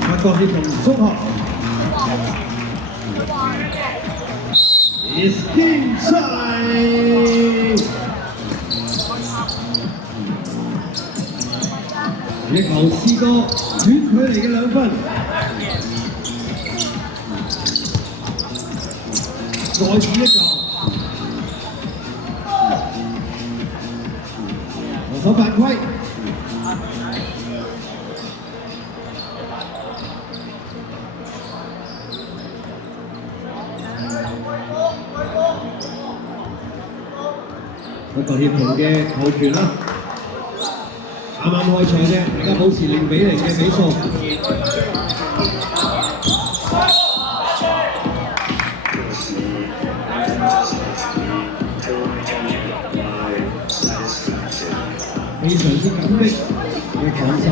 法國協同中學。Is inside， 一球試過短距離嘅2分，再次一球，防守犯規。一個協同嘅球權啦，啱啱開賽啫，大家保持0-0嘅比數。非常之緊迫嘅防守，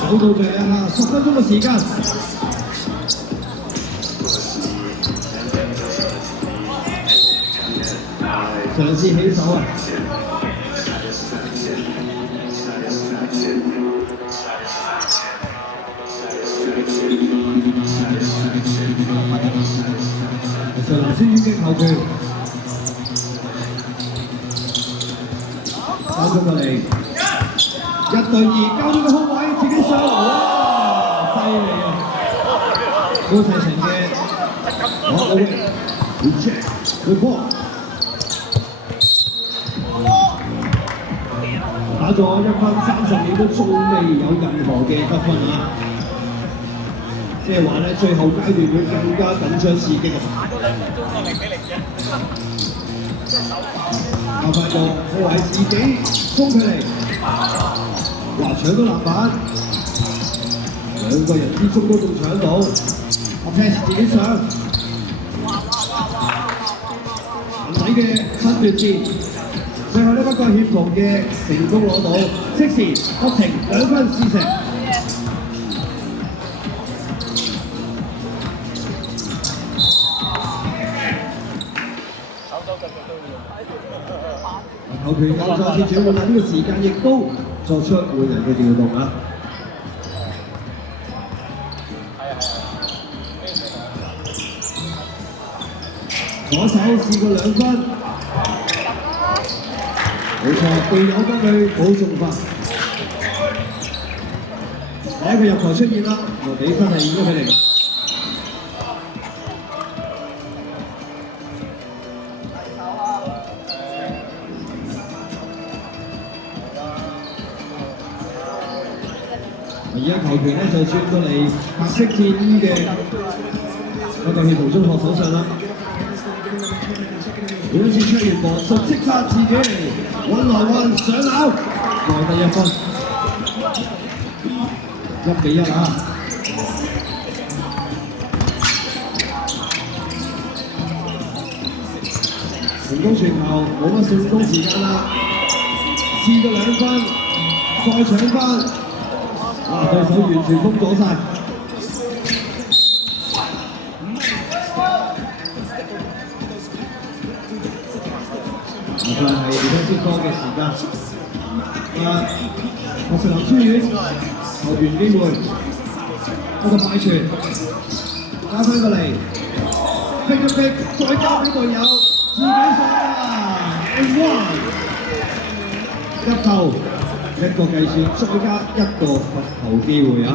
走到最後一刻10分鐘嘅時間。嘗試起手啊！上林書院嘅球權，交咗過嚟，1對2，交咗個空位，自己上，哇！犀利啊！高世成嘅reject，good ball。打咗1分30秒都仲未有任何嘅得分啊！即係話咧，最後階段會更加緊張刺激啊！交快過，破壞自己衝佢嚟，哇！搶到籃板，2個人之中都仲搶到，阿 pass 自己上，唔使嘅身段戰。最後呢，不過協同嘅成功攞到，即時不停2分試成。球權又再次轉換啦，呢個時間亦都作出換人嘅調動啊！左手試過2分。冇錯，隊友幫佢補中法。第一個入球出現啦，比分係2-0。而家球權咧就轉到嚟白色戰衣嘅嗰個協同中學手上啦。每次出完波，熟悉曬自己嚟。揾來揾上樓，內得1分，1-1啊！成功傳球，冇乜進攻時間啦，試過2分，再搶翻，哇！對手完全封咗晒。係2分多嘅時間。學士林書院球員機會，一個快傳，加翻過嚟，逼一逼，再交俾隊友，自己上啊 ！1 球，一個計算，再加1個罰球機會啊！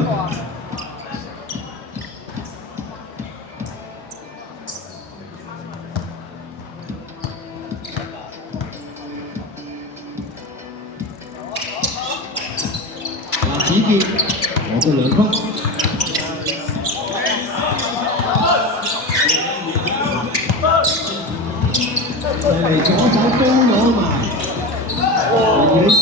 子傑攞到2分，嚟左手都攞埋，2-3。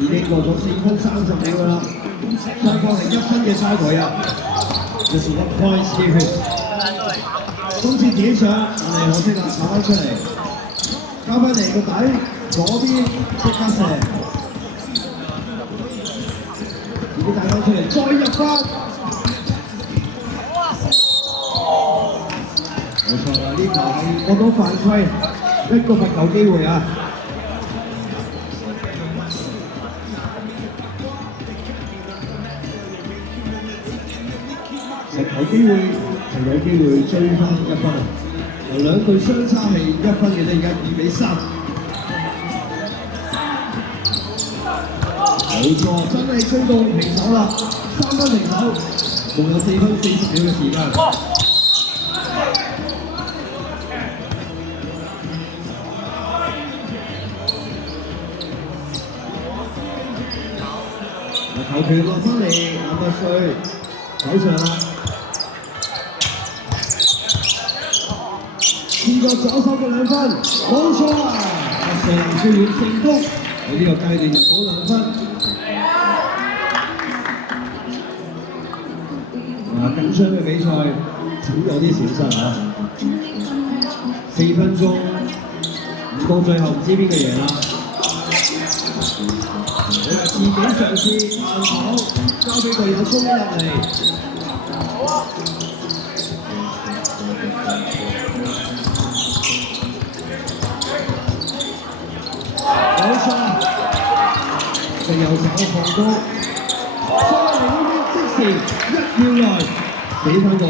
已經過咗4分30秒啦，雙方係1分嘅差距啊！這是1 point difference。今次自己上，但係可惜啦，打翻出嚟，交翻嚟個底，左邊即刻射，自己帶翻出嚟，再入翻，冇錯啦，呢球係過到犯規，一個罰球機會啊！罰球機會係有機會追翻一分啊！兩隊相差係1分嘅啫，而家2-3。冇錯，真係追到平手啦，3分平手，仲有4分40秒嘅時間。球權落翻嚟，50歲手上啦。試過左手嘅2分，冇錯啊！上籃跳遠成功，喺呢個階段入到2分。緊張嘅比賽少有啲小失啊！4分鐘，唔到最後唔知邊個贏啦。你話自己嘗試慢跑，交俾隊友衝入嚟。冇錯，隻右手放高，上嚟呢邊即時1秒內俾翻個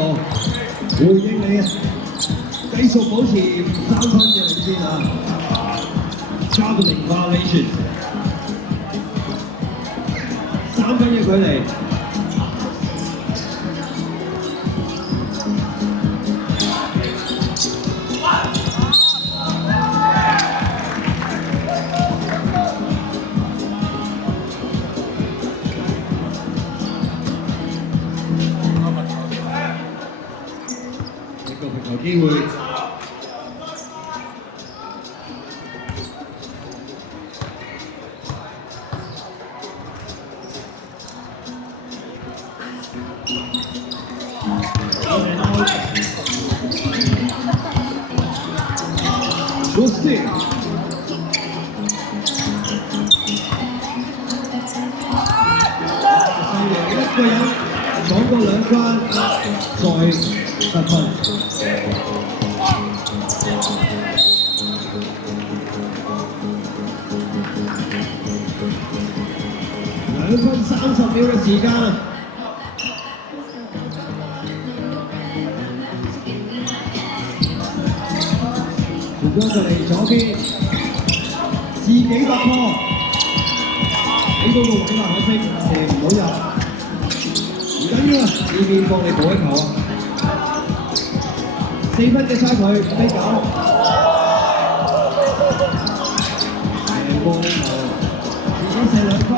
回應你啊！繼續保持3分嘅領先啊 ！Juggling violation。3分嘅距離，一個罰球機會。Rusty， 一個人闖過2關，再失分。2分30秒嘅時間。傳咗就嚟左邊，自己突破，俾到個位啦，可惜射唔到入。唔緊要啊，呢邊幫你補一球啊！4分嘅差距，5-9。贏波呢球，自己射2分。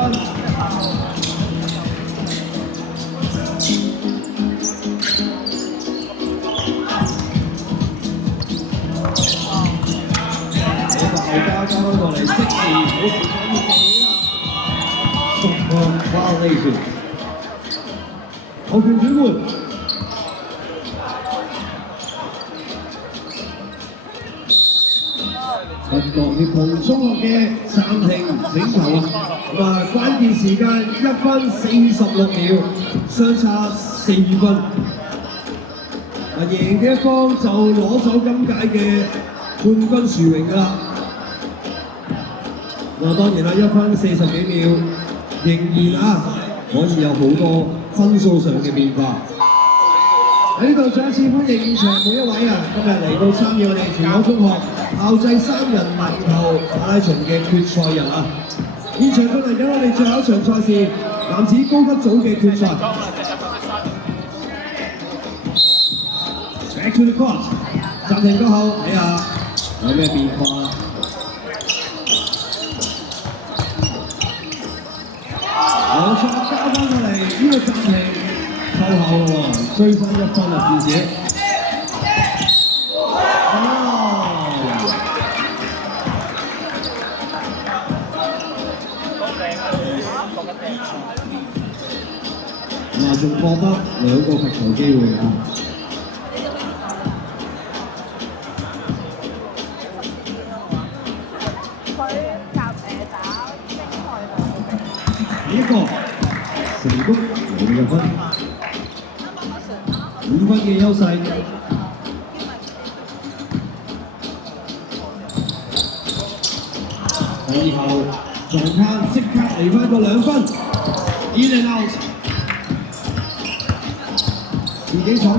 交翻過嚟，即時冇時間要射起啦。10個 violation， 球權轉換。不覺協同中學嘅暫停整球啊！關鍵時間1分46秒，相差4分。贏嘅一方就攞走今屆嘅冠軍殊榮㗎啦。當然啦，1分40幾秒，仍然可以有好多分數上嘅變化。喺呢度再一次歡迎現場每一位今日嚟到參與我哋全港中學校際3人籃球馬拉松嘅決賽日啊！現場進行緊我哋最後一場賽事，男子高級組嘅決賽。Back to the court， 暫停過後睇下有咩變化。冇錯，交翻過嚟，呢個暫停扣後咯喎，追翻1分啊，自己。仲獲得2個罰球機會啊！呢個成功攞到1分，5分嘅優勢。以後撞卡即刻嚟翻個2分 ，in and out， 自己闖入，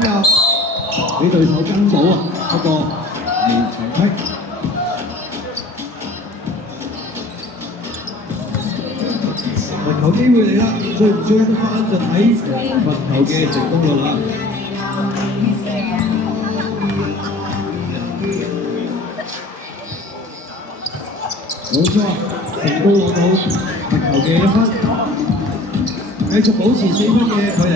俾對手跟到啊，不過係長踢。罰球機會嚟啦，追唔追得翻就睇罰球嘅成功率啦。冇錯，成功攞到罰球嘅1分，繼續保持4分嘅距離。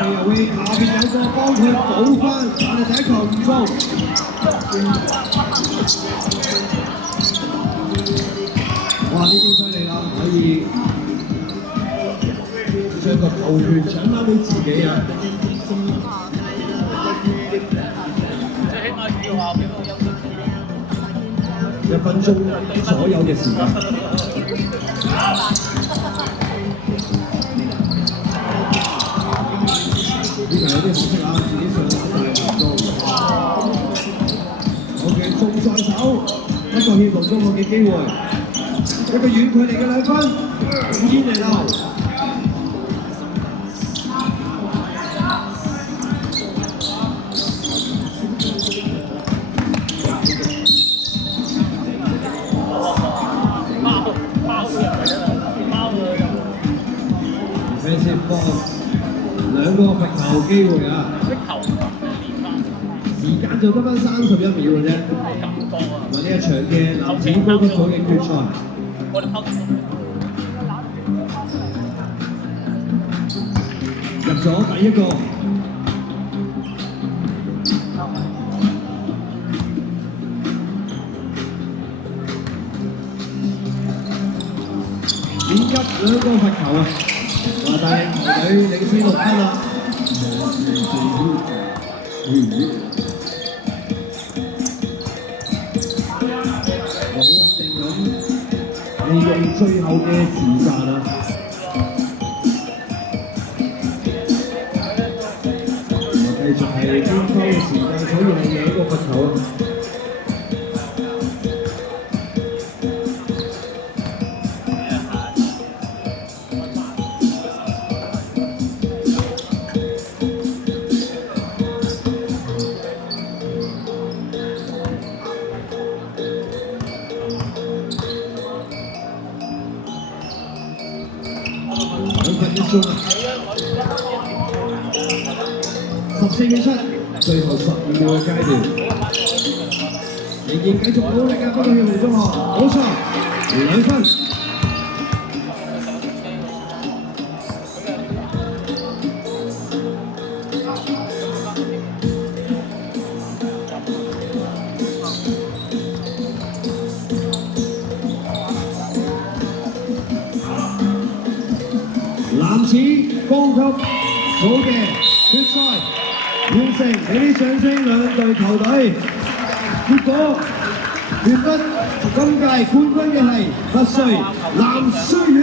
又會下邊有個幫佢補翻，但係第一球唔高。哇！呢啲犀利啦，可以將個球權搶翻俾自己啊！1分鐘左右嘅時間。呢球有啲可惜啊，自己上籃但係唔中。OK， 中在手，一個協同中學嘅機會，一個遠距離嘅2分，堅嚟啦！defensive box 2個罰球機會啊！時間就得翻31秒嘅啫。同埋呢一場嘅男子高級組嘅決賽。入咗第1個。連急2個罰球啊！但係球隊領先6分啦。好穩定咁利用最後嘅時間啊！繼續係邊溝嘅時間，所以係2個罰球啊！2分1鐘，14-7，最後12秒嘅階段，仍然繼續努力嘅不過要嚟中學，冇錯，2分。男子高級組嘅決賽完成，俾啲掌聲2隊球隊。結果奪得今屆冠軍嘅係拔萃男書院。